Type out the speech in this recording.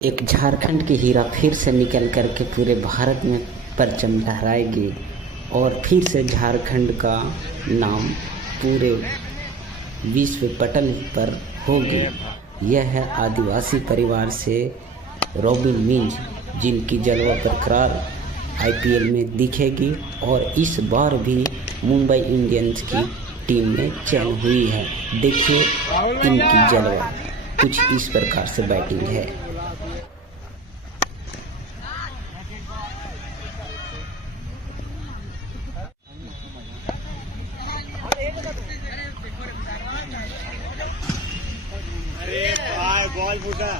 एक झारखंड की हीरा फिर से निकल कर के पूरे भारत में परचम लहराएगी और फिर से झारखंड का नाम पूरे विश्व पटल पर होगी। यह है आदिवासी परिवार से रॉबिन मिंज, जिनकी जलवा बरकरार आईपीएल में दिखेगी और इस बार भी मुंबई इंडियंस की टीम में चयन हुई है। देखिए इनकी जलवा कुछ इस प्रकार से बैटिंग है। अरे बॉल फूटा।